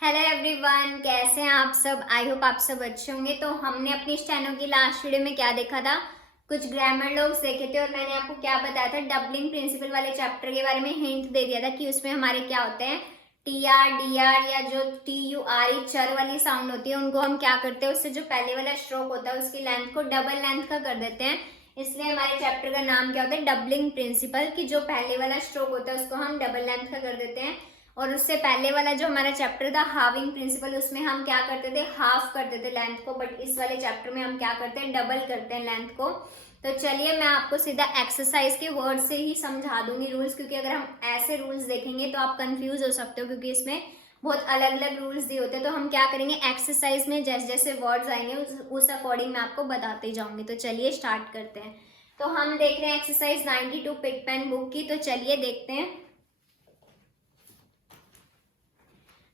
Hello everyone, कैसे हैं आप सब। आई होप आप सब अच्छे होंगे। तो हमने अपनी स्टेनो की लास्ट वीडियो में क्या देखा था, कुछ ग्रामर लॉग्स देखे थे और मैंने आपको क्या बताया था, डबलिंग प्रिंसिपल वाले चैप्टर के बारे में हिंट दे दिया था कि उसमें हमारे क्या होते हैं, टी आर डी आर या जो टी यू आर ई चर वाली साउंड होती है उनको हम क्या करते हैं, उससे जो पहले वाला स्ट्रोक होता है उसकी लेंथ को डबल लेंथ का कर देते हैं। इसलिए हमारे चैप्टर का नाम क्या होता है, डबलिंग प्रिंसिपल, कि जो पहले वाला स्ट्रोक होता है उसको हम डबल लेंथ का कर देते हैं। और उससे पहले वाला जो हमारा चैप्टर था हाविंग प्रिंसिपल, उसमें हम क्या करते थे, हाफ करते थे लेंथ को, बट इस वाले चैप्टर में हम क्या करते हैं, डबल करते हैं लेंथ को। तो चलिए मैं आपको सीधा एक्सरसाइज के वर्ड से ही समझा दूंगी रूल्स, क्योंकि अगर हम ऐसे रूल्स देखेंगे तो आप कंफ्यूज हो सकते हो, क्योंकि इसमें बहुत अलग अलग रूल्स दिए होते हैं। तो हम क्या करेंगे, एक्सरसाइज में जैसे जैसे वर्ड्स आएंगे उस अकॉर्डिंग मैं आपको बताते जाऊंगी। तो चलिए स्टार्ट करते हैं। तो हम देख रहे हैं एक्सरसाइज 92 पिक पेन बुक की। तो चलिए देखते हैं।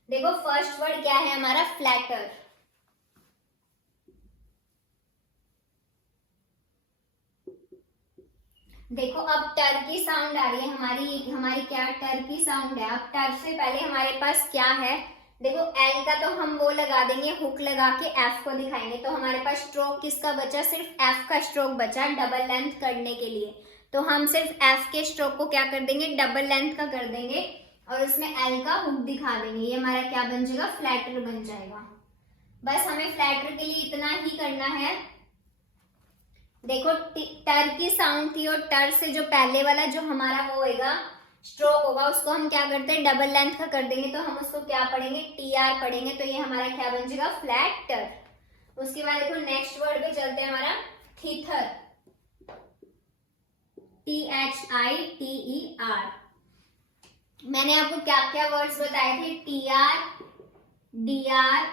देखो फर्स्ट वर्ड क्या है हमारा, फ्लैटर। देखो अब टर की साउंड आ रही है हमारी क्या टर की साउंड है। अब टर से पहले हमारे पास क्या है, देखो एल का तो हम वो लगा देंगे, हुक लगा के एफ को दिखाएंगे। तो हमारे पास स्ट्रोक किसका बचा, सिर्फ एफ का स्ट्रोक बचा डबल लेंथ करने के लिए। तो हम सिर्फ एफ के स्ट्रोक को क्या कर देंगे, डबल लेंथ का कर देंगे और उसमें एल का हुक दिखा देंगे। ये हमारा क्या बन जाएगा, फ्लैटर बन जाएगा। बस हमें फ्लैटर के लिए इतना ही करना है। देखो टर की साउंड थी और टर से जो पहले वाला जो हमारा वो होगा स्ट्रोक होगा, उसको हम क्या करते हैं, डबल लेंथ का कर देंगे। तो हम उसको क्या पढ़ेंगे, टी आर पढ़ेंगे। तो ये हमारा क्या बन जाएगा, फ्लैट टर। उसके बाद देखो नेक्स्ट वर्ड पे चलते हैं, हमारा थीथर, THITER। मैंने आपको क्या क्या वर्ड्स बताए थे, T R, D R,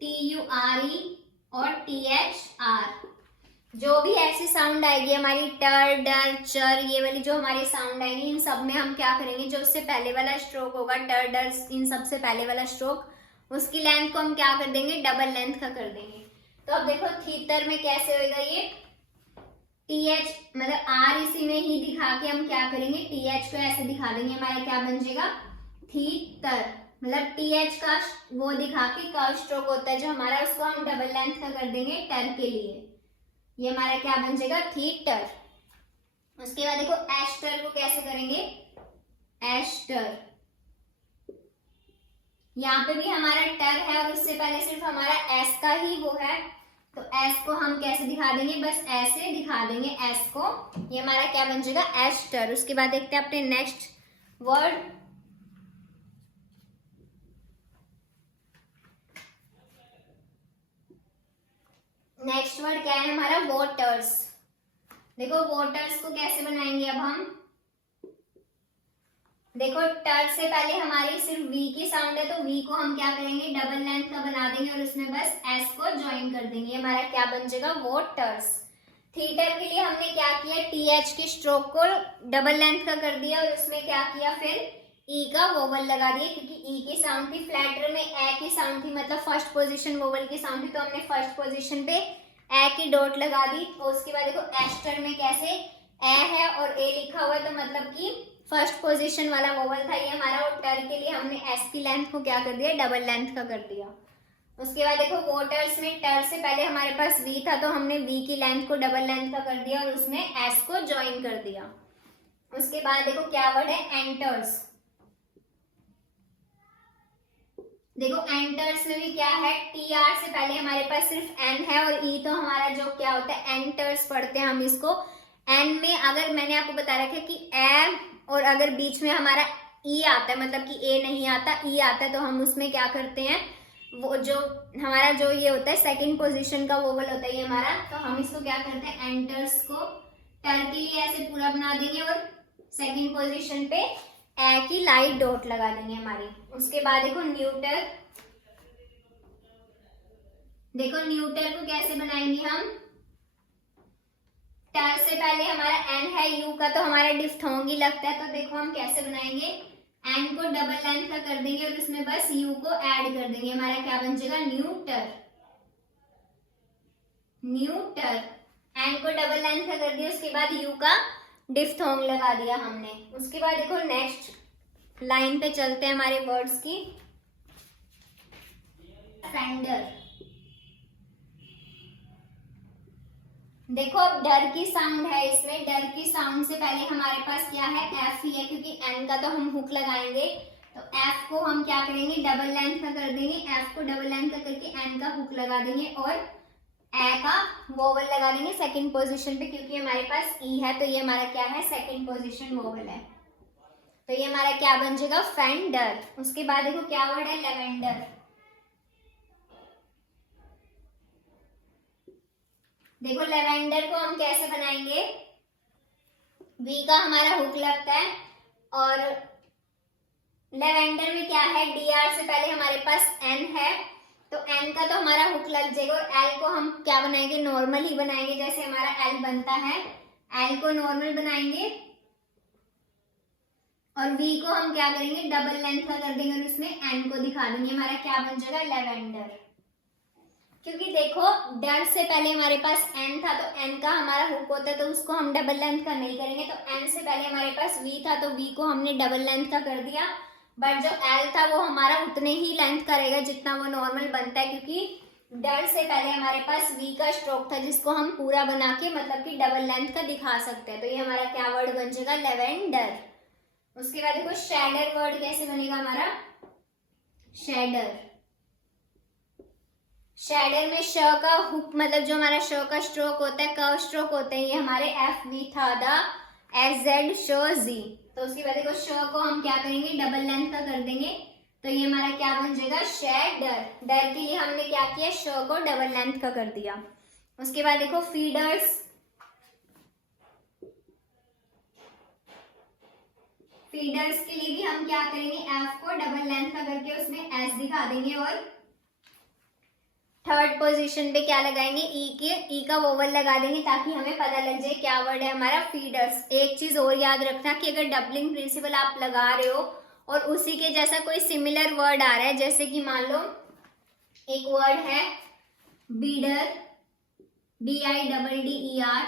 TURE और THR। जो भी ऐसी साउंड आएगी हमारी टर डर चर, ये वाली जो हमारी साउंड आएगी, इन सब में हम क्या करेंगे, जो उससे पहले वाला स्ट्रोक होगा टर डर, इन सब से पहले वाला स्ट्रोक, उसकी लेंथ को हम क्या कर देंगे, डबल लेंथ का कर देंगे। तो अब देखो थीतर में कैसे होगा, ये TH मतलब R इसी में ही दिखा के हम क्या करेंगे, TH को ऐसे दिखा देंगे, हमारा क्या बन जाएगा, थीतर। मतलब TH का वो दिखा के कर्व स्ट्रोक होता है जो हमारा, उसको हम डबल लेंथ का कर देंगे टर के लिए। ये हमारा क्या बन जाएगा, थीटर। उसके बाद देखो एस्टर को कैसे करेंगे, एस्टर। यहाँ पे भी हमारा टर है और उससे पहले सिर्फ हमारा एस का ही वो है। तो एस को हम कैसे दिखा देंगे, बस ऐसे दिखा देंगे एस को। ये हमारा क्या बन जाएगा, एस्टर। उसके बाद देखते हैं अपने नेक्स्ट वर्ड। नेक्स्ट वर्ड क्या है हमारा, वोटर्स। देखो वोटर्स को कैसे बनाएंगे अब हम, देखो टर से पहले हमारी सिर्फ वी की साउंड है, तो वी को हम क्या करेंगे, डबल लेंथ का बना देंगे और उसमें बस एस को ज्वाइन कर देंगे। हमारा क्या बन जाएगा, वोटर्स। थीटर के लिए हमने क्या किया, टीएच की स्ट्रोक को डबल लेंथ का कर दिया और उसमें क्या किया, फिर ई का वोवल लगा दिया, क्योंकि ई की साउंड थी, फ्लैटर में ए की साउंड थी, मतलब फर्स्ट पोजीशन वोवल की साउंड थी, तो हमने फर्स्ट पोजीशन पे ए की डॉट लगा दी। और उसके बाद देखो एस्टर में कैसे, ए है और ए लिखा हुआ है, तो मतलब कि फर्स्ट पोजीशन वाला वोवल था ये हमारा, और टर के लिए हमने एस की लेंथ को क्या कर दिया, डबल लेंथ का कर दिया। उसके बाद देखो वोटर्स में टर से पहले हमारे पास वी था, तो हमने वी की लेंथ को डबल लेंथ का कर दिया और उसमें एस को ज्वाइन कर दिया। उसके बाद देखो क्या वर्ड है, एंटर्स। देखो एंटर्स में भी क्या है, टी आर से पहले हमारे पास सिर्फ एन है और ई तो हमारा जो क्या होता है, एंटर्स पढ़ते हैं हम इसको। एन में अगर मैंने आपको बता रखा है कि ए, और अगर बीच में हमारा ई आता है, मतलब कि ए नहीं आता, ई आता है, तो हम उसमें क्या करते हैं, वो जो हमारा जो ये होता है सेकंड पोजीशन का वोवल होता है ये हमारा, तो हम इसको क्या करते हैं, एंटर्स को टर के लिए ऐसे पूरा बना देंगे और सेकंड पोजीशन पे ए की लाइट डॉट लगा देंगे हमारी। उसके बाद देखो न्यूटर। देखो न्यूटर को कैसे बनाएंगे हम, टर से पहले हमारा एन है, यू का तो हमारा डिफ्थोंग ही लगता है, तो देखो हम कैसे बनाएंगे, एन को डबल लेंथ का कर देंगे और उसमें बस यू को ऐड कर देंगे। हमारा क्या बन जाएगा, न्यूटर। न्यूटर, एन को डबल लेंथ का कर दिया, उसके बाद यू का डिफ्थोंग लगा दिया हमने। उसके बाद देखो नेक्स्ट लाइन पे चलते हैं हमारे वर्ड्स की। फेंडर। देखो अब डर की साउंड है इसमें, डर की साउंड से पहले हमारे पास क्या है, एफ ही है, क्योंकि एन का तो हम हुक लगाएंगे, तो एफ को हम क्या करेंगे, डबल लेंथ का कर देंगे, एफ को डबल लेंथ का करके एन का हुक लगा देंगे और ए का वोवल लगा देंगे सेकंड पोजीशन पे, क्योंकि हमारे पास ई है, तो ये हमारा क्या है, सेकंड पोजीशन वोवल है। तो ये हमारा क्या बन जाएगा, फेंडर। उसके बाद देखो क्या वर्ड है, लेवेंडर। देखो लेवेंडर को हम कैसे बनाएंगे, वी का हमारा हुक लगता है और लेवेंडर में क्या है, डी आर से पहले हमारे पास एन है, तो एन का तो हमारा हुक लग जाएगा और एल को हम क्या बनाएंगे, नॉर्मल ही बनाएंगे, जैसे हमारा एल बनता है, एल को नॉर्मल बनाएंगे और वी को हम क्या करेंगे, डबल लेंथ का कर देंगे और उसमें एन को दिखा देंगे, हमारा क्या बन जाएगा, लेवेंडर। क्योंकि देखो डर से पहले हमारे पास एन था, तो एन का हमारा हुक होता है, तो उसको हम डबल लेंथ का नहीं करेंगे, तो एन से पहले हमारे पास वी था, तो वी को हमने डबल लेंथ का कर दिया, बट जो एल था वो हमारा उतने ही लेंथ का रहेगा जितना वो नॉर्मल बनता है, क्योंकि डर से पहले हमारे पास वी का स्ट्रोक था जिसको हम पूरा बना के मतलब कि डबल लेंथ का दिखा सकते हैं। तो ये हमारा क्या वर्ड बन जाएगा, लेवेंडर। उसके बाद देखो शेडर वर्ड कैसे बनेगा हमारा, शेडर। शेडर में श का हुक मतलब जो हमारा श का स्ट्रोक होता है, कर्व स्ट्रोक होते हैं, ये हमारे एफ वी था, द एस जेड शो जी। तो उसके बाद देखो श को हम क्या करेंगे, डबल लेंथ का कर देंगे, तो ये हमारा क्या बन जाएगा, शेडर। डर के लिए हमने क्या किया, श को डबल लेंथ का कर दिया। उसके बाद देखो फीडर्स, फीडर्स के लिए भी हम क्या करेंगे, एफ को डबल लेंथ का करके उसमें एस दिखा देंगे और थर्ड पोजीशन पे क्या लगाएंगे, ई का वोवल लगा देंगे ताकि हमें पता लग जाए क्या वर्ड है हमारा, फीडर्स। एक चीज और याद रखना कि अगर डबलिंग प्रिंसिपल आप लगा रहे हो और उसी के जैसा कोई सिमिलर वर्ड आ रहा है, जैसे कि मान लो एक वर्ड है बीडर, BIDDER,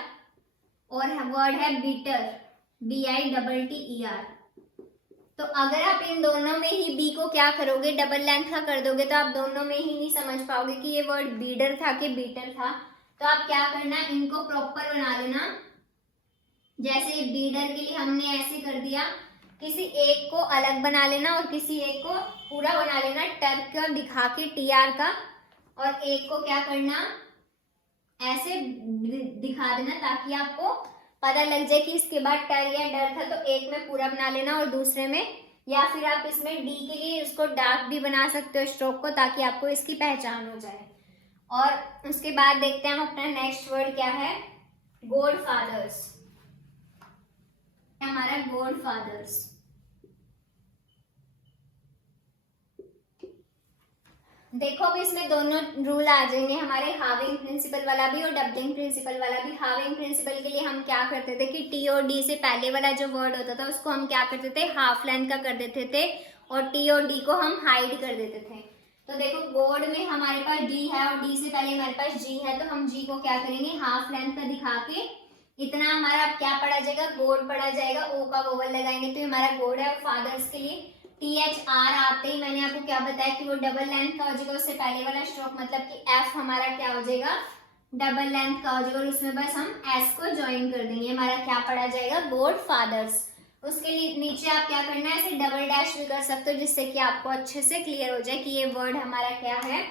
और वर्ड है बीटर, BITTER। तो अगर आप इन दोनों में ही बी को क्या करोगे, डबल लेंथ का कर दोगे, तो आप दोनों में ही नहीं समझ पाओगे कि ये वर्ड बीडर था कि बीटर था। तो आप क्या करना, इनको प्रॉपर बना लेना। जैसे बीडर के लिए हमने ऐसे कर दिया, किसी एक को अलग बना लेना और किसी एक को पूरा बना लेना, टर का दिखा के TR का, और एक को क्या करना, ऐसे दिखा देना ताकि आपको पता लग जाए कि इसके बाद टर या डर था, तो एक में पूरा बना लेना और दूसरे में, या फिर आप इसमें डी के लिए इसको डार्क भी बना सकते हो स्ट्रोक को, ताकि आपको इसकी पहचान हो जाए। और उसके बाद देखते हैं हम अपना नेक्स्ट वर्ड क्या है, गॉड फादर्स। हमारा गॉड फादर्स, देखो अब इसमें दोनों रूल आ जाएंगे हमारे, हाविंग प्रिंसिपल वाला भी और डबलिंग प्रिंसिपल वाला भी। हाविंग प्रिंसिपल के लिए हम क्या करते थे कि टी और डी से पहले वाला जो वर्ड होता था उसको हम क्या करते थे, हाफ लेंथ का कर देते थे और टी और डी को हम हाइड कर देते थे। तो देखो बोर्ड में हमारे पास डी है और डी से पहले हमारे पास जी है, तो हम जी को क्या करेंगे, हाफ लेंथ का दिखा के इतना हमारा क्या पढ़ा जाएगा, गोड पढ़ा जाएगा, ओ का वोवल लगाएंगे तो हमारा गोड है। और फादर्स के लिए THR आते ही मैंने आपको क्या बताया कि वो डबल लेंथ का हो जाएगा, उससे पहले वाला स्ट्रोक मतलब कि एफ हमारा क्या हो जाएगा, डबल लेंथ का हो जाएगा, और उसमें बस हम एस को ज्वाइन कर देंगे, हमारा क्या पढ़ा जाएगा, गॉड फादर्स। उसके लिए नीचे आप क्या करना है, ऐसे डबल डैश भी कर सकते हो जिससे कि आपको अच्छे से क्लियर हो जाए कि ये वर्ड हमारा क्या है,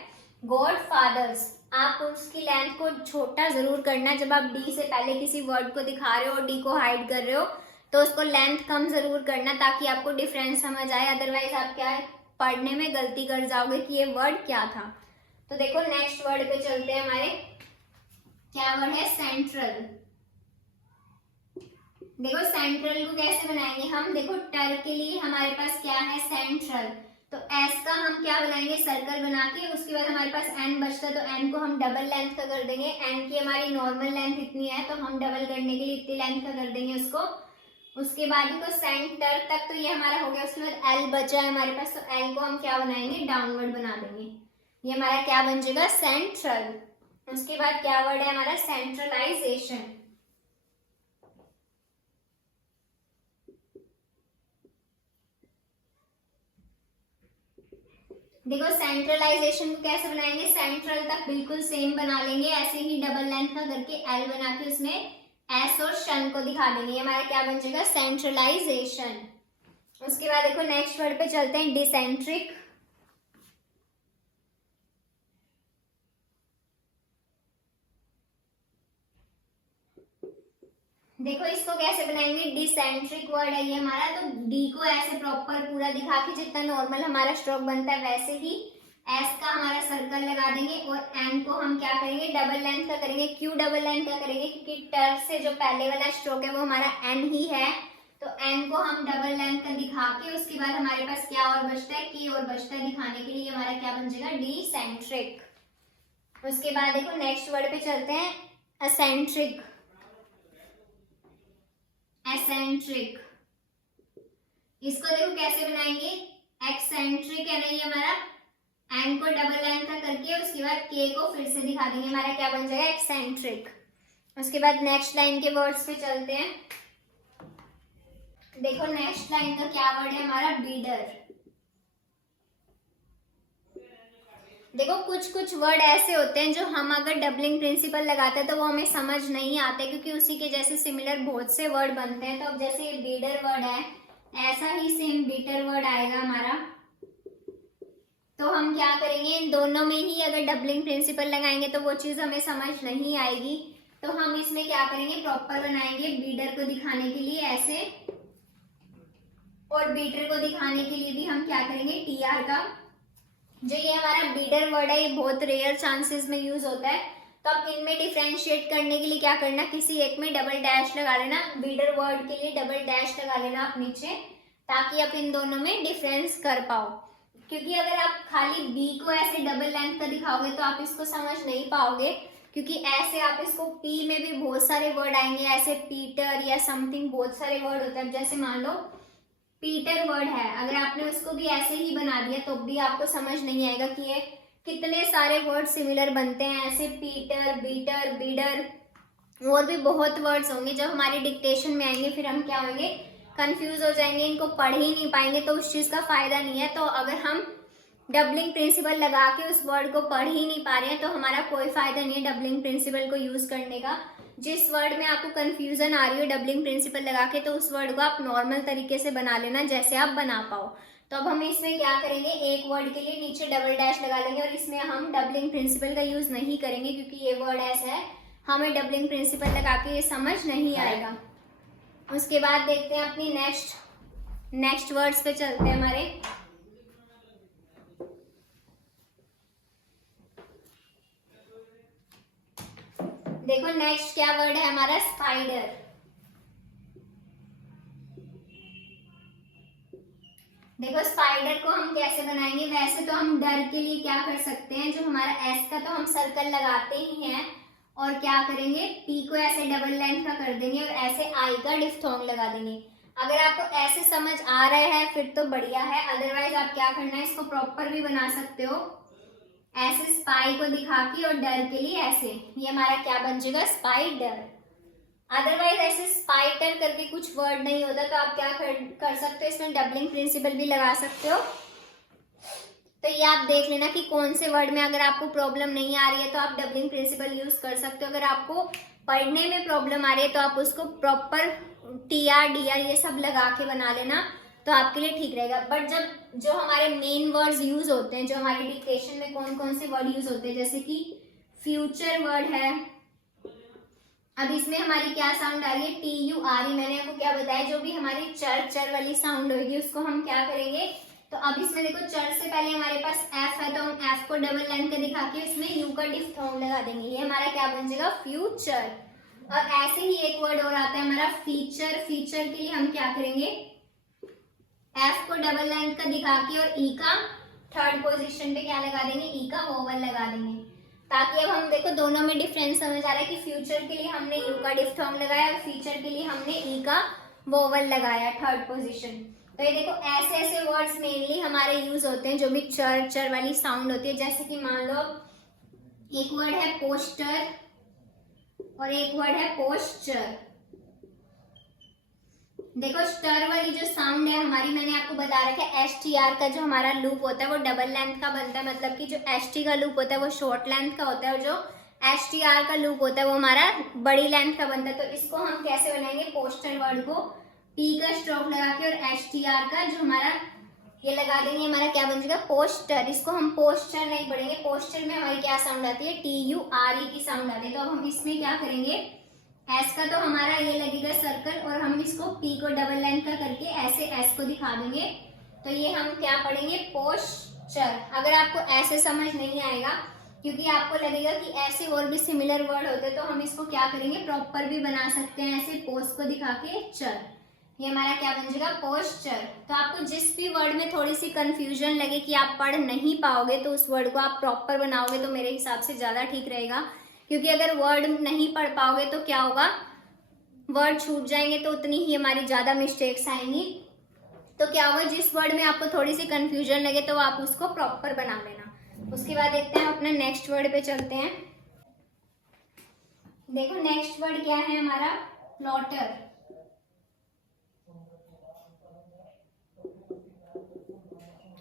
गॉड फादर्स। आप उसकी लेंथ को छोटा जरूर करना, जब आप डी से पहले किसी वर्ड को दिखा रहे हो और डी को हाइड कर रहे हो तो उसको लेंथ कम जरूर करना ताकि आपको डिफरेंस समझ आए, अदरवाइज आप क्या है, पढ़ने में गलती कर जाओगे कि ये वर्ड क्या था। तो देखो नेक्स्ट वर्ड पे चलते हैं, हमारे क्या वर्ड है, सेंट्रल। देखो सेंट्रल को कैसे बनाएंगे हम, देखो टर के लिए हमारे पास क्या है, सेंट्रल, तो एस का हम क्या बनाएंगे, सर्कल बना के, उसके बाद हमारे पास एन बचता है तो एन को हम डबल लेंथ का कर देंगे। एन की हमारी नॉर्मल लेंथ इतनी है तो हम डबल करने के लिए इतनी लेंथ का कर देंगे उसको। उसके बाद देखो सेंटर तक तो ये हमारा हो गया, उसके बाद एल बचा है हमारे पास, तो एल को हम क्या बनाएंगे, डाउनवर्ड बना देंगे, ये हमारा क्या बन जाएगा, सेंट्रल। उसके बाद क्या वर्ड है हमारा, सेंट्रलाइजेशन। देखो सेंट्रलाइजेशन को कैसे बनाएंगे, सेंट्रल तक बिल्कुल सेम बना लेंगे, ऐसे ही डबल लेंथ का करके एल बना के उसमें एस और शन को दिखा देंगे। ये हमारा क्या बन जाएगा, सेंट्रलाइजेशन। उसके बाद देखो नेक्स्ट वर्ड पे चलते हैं, डिसेंट्रिक। देखो इसको कैसे बनाएंगे, डिसेंट्रिक वर्ड है ये हमारा, तो डी को ऐसे प्रॉपर पूरा दिखा के जितना नॉर्मल हमारा स्ट्रोक बनता है वैसे ही एस का हमारा सर्कल लगा देंगे, और एन को हम क्या करेंगे, डबल लेंथ का करेंगे। क्यों डबल लेंथ का करेंगे, क्योंकि टर से जो पहले वाला स्ट्रोक है वो हमारा एन ही है, तो एन को हम डबल लेंथ का दिखा के उसके बाद हमारे पास क्या और बचता है, की और बचता है दिखाने के लिए हमारा क्या बन जाएगा, डिसेंट्रिक। उसके बाद देखो नेक्स्ट वर्ड पे चलते हैं, एसेंट्रिक। एसेंट्रिक, इसको देखो कैसे बनाएंगे, एक्सेंट्रिक है ना ये हमारा, एन को डबल लेंथ का करके उसके बाद के को फिर से दिखा देंगे, हमारा क्या बन जाएगा, एक्सेंट्रिक। उसके बाद नेक्स्ट लाइन के वर्ड्स पे चलते हैं। देखो नेक्स्ट लाइन का क्या वर्ड है हमारा, बीडर। देखो कुछ कुछ वर्ड ऐसे होते हैं जो हम अगर डबलिंग प्रिंसिपल लगाते हैं तो वो हमें समझ नहीं आते, क्योंकि उसी के जैसे सिमिलर बहुत से वर्ड बनते हैं। तो अब जैसे ये बीडर वर्ड है, ऐसा ही सेम बीटर वर्ड आएगा हमारा, तो हम क्या करेंगे, इन दोनों में ही अगर डबलिंग प्रिंसिपल लगाएंगे तो वो चीज हमें समझ नहीं आएगी। तो हम इसमें क्या करेंगे, प्रॉपर बनाएंगे, बीडर को दिखाने के लिए ऐसे, और बीटर को दिखाने के लिए भी हम क्या करेंगे, टीआर का। जो ये हमारा बीडर वर्ड है ये बहुत रेयर चांसेस में यूज होता है, तो अब इनमें डिफरेंशिएट करने के लिए क्या करना, किसी एक में डबल डैश लगा लेना, बीडर वर्ड के लिए डबल डैश लगा लेना आप नीचे, ताकि आप इन दोनों में डिफरेंस कर पाओ। क्योंकि अगर आप खाली बी को ऐसे डबल लेंथ का दिखाओगे तो आप इसको समझ नहीं पाओगे, क्योंकि ऐसे आप इसको पी में भी बहुत सारे वर्ड आएंगे, ऐसे पीटर या समथिंग बहुत सारे वर्ड होते हैं। जैसे मान लो पीटर वर्ड है, अगर आपने उसको भी ऐसे ही बना दिया तो भी आपको समझ नहीं आएगा कि ये कितने सारे वर्ड सिमिलर बनते हैं, ऐसे पीटर, बीटर, बीडर, और भी बहुत वर्ड्स होंगे जब हमारे डिक्टेशन में आएंगे, फिर हम क्या होंगे, कंफ्यूज हो जाएंगे, इनको पढ़ ही नहीं पाएंगे, तो उस चीज का फायदा नहीं है। तो अगर हम डबलिंग प्रिंसिपल लगा के उस वर्ड को पढ़ ही नहीं पा रहे हैं तो हमारा कोई फायदा नहीं है डबलिंग प्रिंसिपल को यूज करने का। जिस वर्ड में आपको कंफ्यूजन आ रही हो डबलिंग प्रिंसिपल लगा के, तो उस वर्ड को आप नॉर्मल तरीके से बना लेना जैसे आप बना पाओ। तो अब हम इसमें क्या करेंगे, एक वर्ड के लिए नीचे डबल डैश लगा लेंगे, और इसमें हम डबलिंग प्रिंसिपल का यूज नहीं करेंगे, क्योंकि ये वर्ड ऐसा है हमें डबलिंग प्रिंसिपल लगा के ये समझ नहीं आएगा। उसके बाद देखते हैं अपनी नेक्स्ट वर्ड्स पे चलते हैं हमारे। देखो नेक्स्ट क्या वर्ड है हमारा, स्पाइडर। देखो स्पाइडर को हम कैसे बनाएंगे, वैसे तो हम डर के लिए क्या कर सकते हैं, जो हमारा एस का तो हम सर्कल लगाते ही हैं, और क्या करेंगे, पी को ऐसे डबल लेंथ का कर देंगे और ऐसे आई का डिफ्थोंग लगा देंगे। अगर आपको ऐसे समझ आ रहा है फिर तो बढ़िया है, अदरवाइज आप क्या करना है, इसको प्रॉपर भी बना सकते हो, ऐसे स्पाई को दिखा के और डर के लिए ऐसे, ये हमारा क्या बन जाएगा, स्पाइडर। अदरवाइज ऐसे स्पाइटर करके कुछ वर्ड नहीं होता, तो आप क्या कर सकते हो, इसमें डबलिंग प्रिंसिपल भी लगा सकते हो। तो ये आप देख लेना कि कौन से वर्ड में अगर आपको प्रॉब्लम नहीं आ रही है तो आप डबलिंग प्रिंसिपल यूज कर सकते हो। अगर आपको पढ़ने में प्रॉब्लम आ रही है तो आप उसको प्रॉपर टीआर डीआर ये सब लगा के बना लेना, तो आपके लिए ठीक रहेगा। बट जब जो हमारे मेन वर्ड्स यूज होते हैं, जो हमारे डिक्टेशन में कौन कौन से वर्ड यूज होते हैं, जैसे कि फ्यूचर वर्ड है, अब इसमें हमारी क्या साउंड आ रही है, टी यू आर ई। मैंने आपको क्या बताया, जो भी हमारी चर वाली साउंड होगी उसको हम क्या करेंगे, तो अब इसमें देखो चर से पहले हमारे पास एफ है, तो हम एफ को डबल लेंथ का दिखा के उसमें यू का डिफ्थोंग लगा देंगे, ये हमारा क्या बन जाएगा, फ्यूचर। और ऐसे ही एक वर्ड और आता है हमारा फीचर। फीचर के लिए हम क्या करेंगे, एफ को डबल लेंथ का दिखा के और ई का थर्ड पोजीशन पे क्या लगा देंगे, ई का वोवल लगा देंगे, ताकि अब हम देखो दोनों में डिफरेंस समझ आ रहा है कि फ्यूचर के लिए हमने यू का डिफ्थोंग लगाया और फीचर के लिए हमने ई का वोवल लगाया थर्ड पोजीशन। तो ये देखो ऐसे ऐसे वर्ड्स मेनली हमारे यूज होते हैं जो भी चर वाली साउंड होती है। जैसे कि मान लो एक वर्ड है पोस्टर और एक वर्ड है पोस्चर। देखो स्टर वाली जो साउंड है हमारी, मैंने आपको बता रखा है एस टी आर का जो हमारा लूप होता है वो डबल लेंथ का बनता है, मतलब कि जो एस टी का लूप होता है वो शॉर्ट लेंथ का होता है और जो एस टी आर का लूप होता है वो हमारा बड़ी लेंथ का बनता है। तो इसको हम कैसे बनाएंगे, पोस्टल वर्ड को पी का स्ट्रोक लगा के और एस टी आर का जो हमारा ये लगा देंगे, हमारा क्या बन जाएगा, पोस्टर। इसको हम पोस्टर नहीं पढ़ेंगे, पोस्टर में हमारी क्या साउंड आती है, टी यू आर ई की साउंड आती है। तो अब हम इसमें क्या करेंगे, एस का तो हमारा ये लगेगा सर्कल और हम इसको पी को डबल लाइन का करके ऐसे एस को दिखा देंगे। तो ये हम क्या पढ़ेंगे, पोस्चर। अगर आपको ऐसे समझ नहीं आएगा क्योंकि आपको लगेगा कि ऐसे और भी सिमिलर वर्ड होते हैं, तो हम इसको क्या करेंगे, प्रॉपर भी बना सकते हैं ऐसे पोस्ट को दिखा के चर। ये हमारा क्या बन जाएगा, पोस्चर। तो आपको जिस भी वर्ड में थोड़ी सी कंफ्यूजन लगे कि आप पढ़ नहीं पाओगे तो उस वर्ड को आप प्रॉपर बनाओगे तो मेरे हिसाब से ज़्यादा ठीक रहेगा। क्योंकि अगर वर्ड नहीं पढ़ पाओगे तो क्या होगा, वर्ड छूट जाएंगे तो उतनी ही हमारी ज़्यादा मिस्टेक्स आएंगी। तो क्या होगा, जिस वर्ड में आपको थोड़ी सी कंफ्यूजन लगे तो आप उसको प्रॉपर बना लेना। उसके बाद देखते हैं अपना नेक्स्ट वर्ड पे चलते हैं। देखो नेक्स्ट वर्ड क्या है हमारा, प्लॉटर।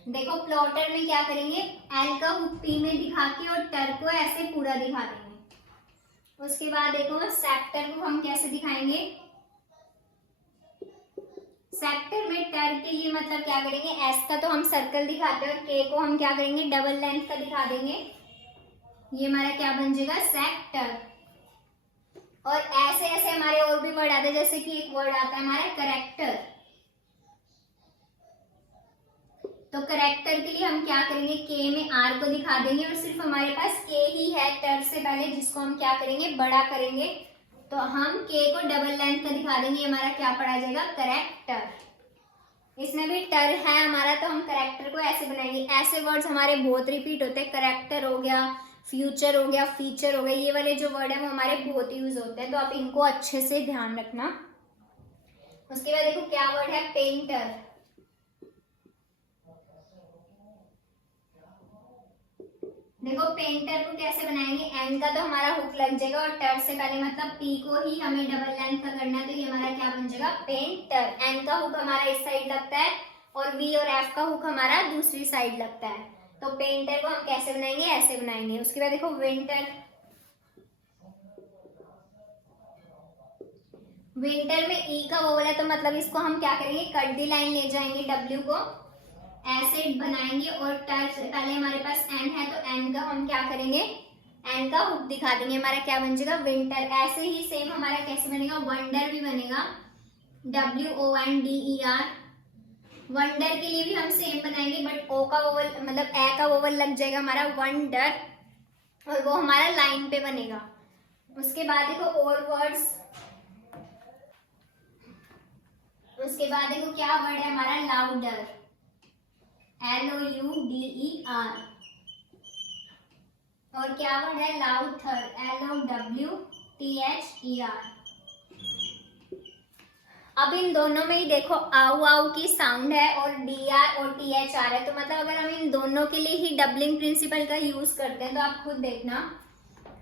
देखो प्लॉटर में क्या करेंगे, एल का हुक पी में दिखा के और टर को ऐसे पूरा दिखा देंगे। उसके बाद देखो सेक्टर को हम कैसे दिखाएंगे, सेक्टर में टर के लिए मतलब क्या करेंगे, एस का तो हम सर्कल दिखाते हैं और के को हम क्या करेंगे, डबल लेंथ का दिखा देंगे। ये हमारा क्या बन जाएगा, सेक्टर। और ऐसे ऐसे हमारे और भी वर्ड आते हैं, जैसे कि एक वर्ड आता है हमारा करेक्टर। तो करेक्टर के लिए हम क्या करेंगे, के में आर को दिखा देंगे और सिर्फ हमारे पास के ही है टर से पहले, जिसको हम क्या करेंगे, बड़ा करेंगे। तो हम के को डबल लेंथ का दिखा देंगे, हमारा क्या पढ़ा जाएगा, करेक्टर। इसमें भी टर है हमारा, तो हम करेक्टर को ऐसे बनाएंगे। ऐसे वर्ड्स हमारे बहुत रिपीट होते हैं, करेक्टर हो गया, फ्यूचर हो गया, फीचर हो गया, ये वाले जो वर्ड है वो हमारे बहुत यूज होते हैं, तो आप इनको अच्छे से ध्यान रखना। उसके बाद देखो क्या वर्ड है, पेंटर। देखो पेंटर को कैसे बनाएंगे, एन का तो हमारा हुक लग जाएगा और टर से पहले मतलब पी को ही हमें डबल लेंथ का करना है, तो ये हमारा क्या बन जाएगा, पेंटर। एन का हुक हमारा इस साइड लगता है और वी और एफ का हुक हमारा दूसरी साइड लगता है। तो पेंटर को हम कैसे बनाएंगे, ऐसे बनाएंगे। उसके बाद देखो विंटर। विंटर में ई का वोवल है, तो मतलब इसको हम क्या करेंगे, कट दी लाइन ले जाएंगे, डब्ल्यू को ऐसे बनाएंगे और टर से पहले हमारे पास एन है, तो एन का हम क्या करेंगे, एन का हुक दिखा देंगे, हमारा क्या बन जाएगा, विंटर। ऐसे ही सेम हमारा कैसे बनेगा, वंडर भी बनेगा, WONDER। वंडर के लिए भी हम सेम बनाएंगे, बट ओ का वोवल मतलब ए का वोवल लग जाएगा हमारा, वंडर, और वो हमारा लाइन पे बनेगा। उसके बाद देखो और वर्ड्स। उसके बाद देखो क्या वर्ड है हमारा, लाउडर, LOUDER। और क्या वर्ड है, लाउथर, LOWTHER। अब इन दोनों में ही देखो आउ आउ की साउंड है और DR और THR है, तो मतलब अगर हम इन दोनों के लिए ही डबलिंग प्रिंसिपल का यूज करते हैं तो आप खुद देखना,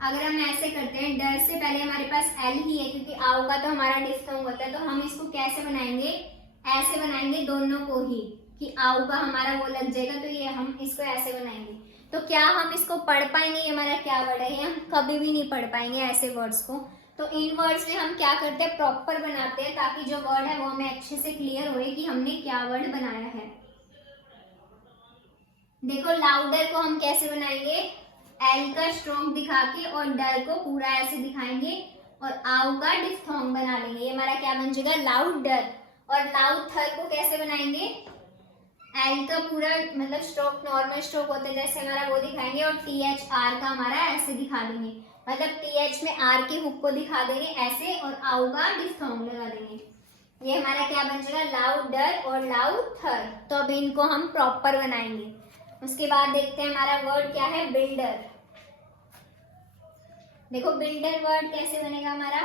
अगर हम ऐसे करते हैं, डर से पहले हमारे पास L ही है क्योंकि आउ का तो हमारा डिफ्थोंग होता है, तो हम इसको कैसे बनाएंगे, ऐसे बनाएंगे दोनों को ही, कि आउ का हमारा वो लग जाएगा, तो ये हम इसको ऐसे बनाएंगे। तो क्या हम इसको पढ़ पाएंगे, ये हमारा क्या वर्ड है, ये हम कभी भी नहीं पढ़ पाएंगे ऐसे वर्ड्स को। तो इन वर्ड्स में हम क्या करते हैं, प्रॉपर बनाते हैं, ताकि जो वर्ड है वो हमें अच्छे से क्लियर होए कि हमने क्या वर्ड बनाया है। देखो लाउडर को हम कैसे बनाएंगे, एल का स्ट्रोक दिखा के और डर को पूरा ऐसे दिखाएंगे और आउ का डिफ्थोंग बना लेंगे, ये हमारा क्या बन जाएगा, लाउडर। और लाउथर को कैसे बनाएंगे, एल का पूरा मतलब स्ट्रोक नॉर्मल स्ट्रोक होते हैं जैसे हमारा वो दिखाएंगे और THR का हमारा ऐसे दिखा देंगे, मतलब TH में R के हुक को दिखा देंगे ऐसे और आउ का डिफ्थोंग लगा देंगे। ये हमारा क्या बन जाएगा, लाउडर और लाउथर। तो अब इनको हम प्रॉपर बनाएंगे। उसके बाद देखते हैं हमारा वर्ड क्या है, बिल्डर। देखो बिल्डर वर्ड कैसे बनेगा हमारा,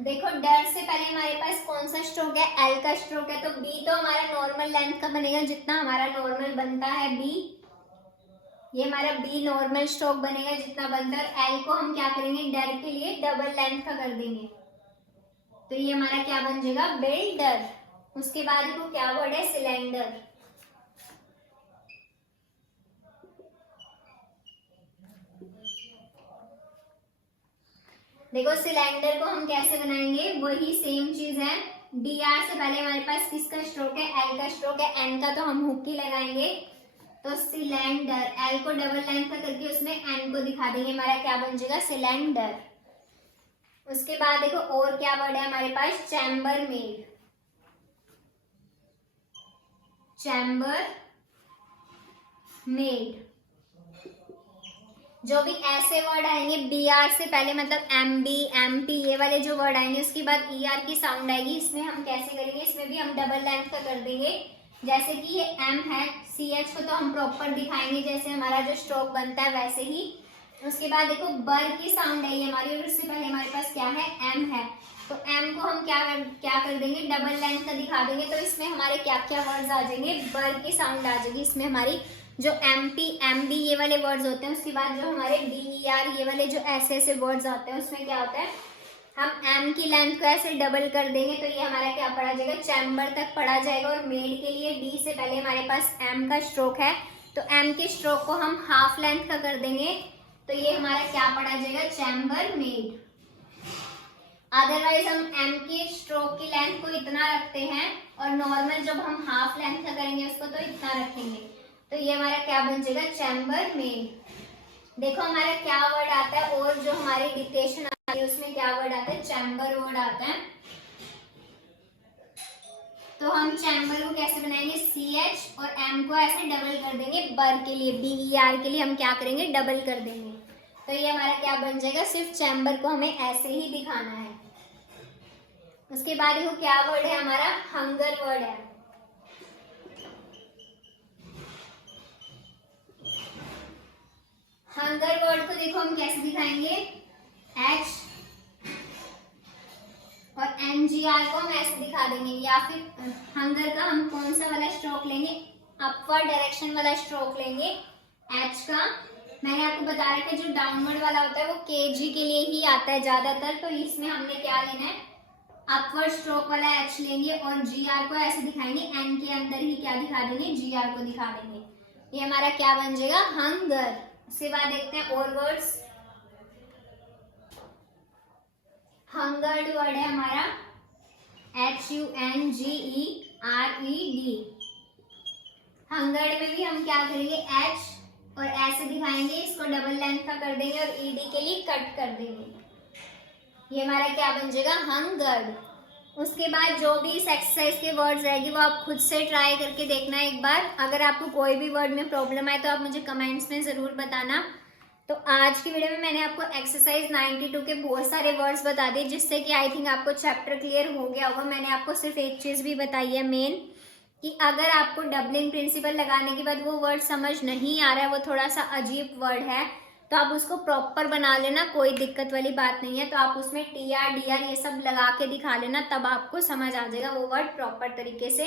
देखो डर से पहले हमारे पास कौन सा स्ट्रोक है, एल का स्ट्रोक है, तो बी तो हमारा नॉर्मल लेंथ का बनेगा, जितना हमारा नॉर्मल बनता है बी, ये हमारा बी नॉर्मल स्ट्रोक बनेगा जितना बनता है। और एल को हम क्या करेंगे, डर के लिए डबल लेंथ का कर देंगे, तो ये हमारा क्या बन जाएगा, बिल्डर। उसके बाद देखो क्या वर्ड है, सिलेंडर। देखो सिलेंडर को हम कैसे बनाएंगे, वही सेम चीज है। डी आर से पहले हमारे पास किसका स्ट्रोक है, एल का स्ट्रोक है, एन का तो हम हुक ही लगाएंगे, तो सिलेंडर, एल को डबल लेंथ का करके उसमें एन को दिखा देंगे, हमारा क्या बन जाएगा, सिलेंडर। उसके बाद देखो और क्या वर्ड है हमारे पास, चैम्बर मेड। Chamber made. जो भी ऐसे वर्ड आएंगे बी आर से पहले, मतलब एम बी एम पी ये वाले जो वर्ड आएंगे, उसके बाद ई आर की साउंड आएगी, इसमें हम कैसे करेंगे, इसमें भी हम डबल लेंथ का कर देंगे। जैसे कि ये एम है, सी एच को तो हम प्रॉपर दिखाएंगे जैसे हमारा जो स्ट्रोक बनता है वैसे ही। उसके बाद देखो बर की साउंड आई हमारी, और उससे पहले हमारे पास क्या है, एम है, तो एम को हम क्या कर देंगे, डबल लेंथ का दिखा देंगे, तो इसमें हमारे क्या क्या वर्ड्स आ जाएंगे, बर की साउंड आ जाएगी इसमें हमारी। जो एम पी एम बी ये वाले वर्ड्स होते हैं, उसके बाद जो हमारे डी ई आर ये वाले जो ऐसे ऐसे वर्ड्स आते हैं, उसमें क्या होता है, हम एम की लेंथ को ऐसे डबल कर देंगे, तो ये हमारा क्या पढ़ा जाएगा, चैम्बर तक पढ़ा जाएगा। और मेड के लिए डी से पहले हमारे पास एम का स्ट्रोक है, तो एम के स्ट्रोक को हम हाफ लेंथ का कर देंगे, तो ये हमारा क्या पढ़ा जाएगा, चैम्बर मेड। अदरवाइज हम एम के स्ट्रोक की लेंथ को इतना रखते हैं, और नॉर्मल जब हम हाफ लेंथ का करेंगे उसको तो इतना रखेंगे, तो ये हमारा क्या बन जाएगा, चैम्बर मेड। देखो हमारा क्या वर्ड आता है, और जो हमारी डिक्टेशन आती है उसमें क्या वर्ड आता है, चैम्बर वर्ड आता है। तो हम चैम्बर को कैसे बनाएंगे, सी एच और एम को ऐसे डबल कर देंगे, बर के लिए बी ई आर के लिए हम क्या करेंगे, डबल कर देंगे, तो ये हमारा क्या बन जाएगा, सिर्फ चैम्बर को हमें ऐसे ही दिखाना है। उसके बाद देखो क्या वर्ड है हमारा, हंगर वर्ड है। हंगर वर्ड को देखो हम कैसे दिखाएंगे, एच और एन जी आर को हम ऐसे दिखा देंगे, या फिर हंगर का हम कौन सा वाला स्ट्रोक लेंगे, अपवर्ड डायरेक्शन वाला स्ट्रोक लेंगे एच का। मैंने आपको बता रखा है जो डाउनवर्ड वाला होता है वो के जी के लिए ही आता है ज्यादातर, तो इसमें हमने क्या लेना है, अपवर्ड स्ट्रोक वाला एच लेंगे, और जी आर को ऐसे दिखाएंगे, एन के अंदर ही क्या दिखा देंगे, जी आर को दिखा देंगे, ये हमारा क्या बन जाएगा, हंगर। उसके बाद देखते हैं और वर्ड्स। हंगर्ड वर्ड है हमारा HUNGERED। हंगर्ड में भी हम क्या करेंगे, एच और ऐसे दिखाएंगे, इसको डबल लेंथ का कर देंगे और ईडी के लिए कट कर देंगे, ये हमारा क्या बन जाएगा, हंगर्ड। उसके बाद जो भी इस एक्सरसाइज के वर्ड्स रहेंगे वो आप खुद से ट्राई करके देखना एक बार। अगर आपको कोई भी वर्ड में प्रॉब्लम आए तो आप मुझे कमेंट्स में ज़रूर बताना। तो आज की वीडियो में मैंने आपको एक्सरसाइज 92 के बहुत सारे वर्ड्स बता दिए, जिससे कि आई थिंक आपको चैप्टर क्लियर हो गया होगा। मैंने आपको सिर्फ एक चीज़ भी बताई है मेन, कि अगर आपको डबलिंग प्रिंसिपल लगाने के बाद वो वर्ड समझ नहीं आ रहा है, वो थोड़ा सा अजीब वर्ड है, तो आप उसको प्रॉपर बना लेना, कोई दिक्कत वाली बात नहीं है। तो आप उसमें TR DR ये सब लगा के दिखा लेना, तब आपको समझ आ जाएगा वो वर्ड प्रॉपर तरीके से।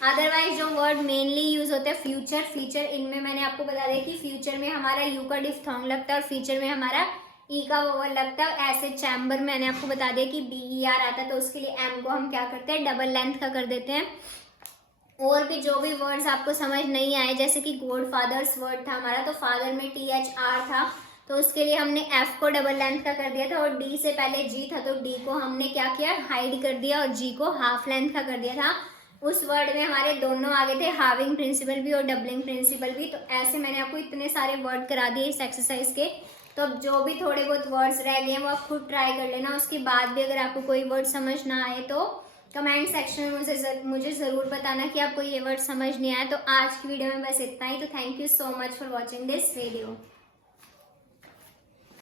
अदरवाइज जो वर्ड मेनली यूज होते हैं फ्यूचर, फीचर, इनमें मैंने आपको बता दिया कि फ्यूचर में हमारा यू का डिफ्थोंग लगता है और फीचर में हमारा ई का वोवल लगता है। ऐसे चैम्बर मैंने आपको बता दिया कि BER आता है, तो उसके लिए एम को हम क्या करते हैं, डबल लेंथ का कर देते हैं। और भी जो भी वर्ड्स आपको समझ नहीं आए, जैसे कि गॉड फादर्स वर्ड था हमारा, तो फादर में THR था, तो उसके लिए हमने F को डबल लेंथ का कर दिया था, और D से पहले G था, तो D को हमने क्या किया, हाइड कर दिया, और G को हाफ लेंथ का कर दिया था। उस वर्ड में हमारे दोनों आगे थे, हाविंग प्रिंसिपल भी और डबलिंग प्रिंसिपल भी। तो ऐसे मैंने आपको इतने सारे वर्ड करा दिए इस एक्सरसाइज के। तो अब जो भी थोड़े बहुत वर्ड्स रह गए हैं वो आप खुद ट्राई कर लेना। उसके बाद भी अगर आपको कोई वर्ड समझ ना आए तो कमेंट सेक्शन में मुझे ज़रूर बताना कि आपको ये वर्ड समझ नहीं आया। तो आज की वीडियो में बस इतना ही। तो thank you so much for watching this video.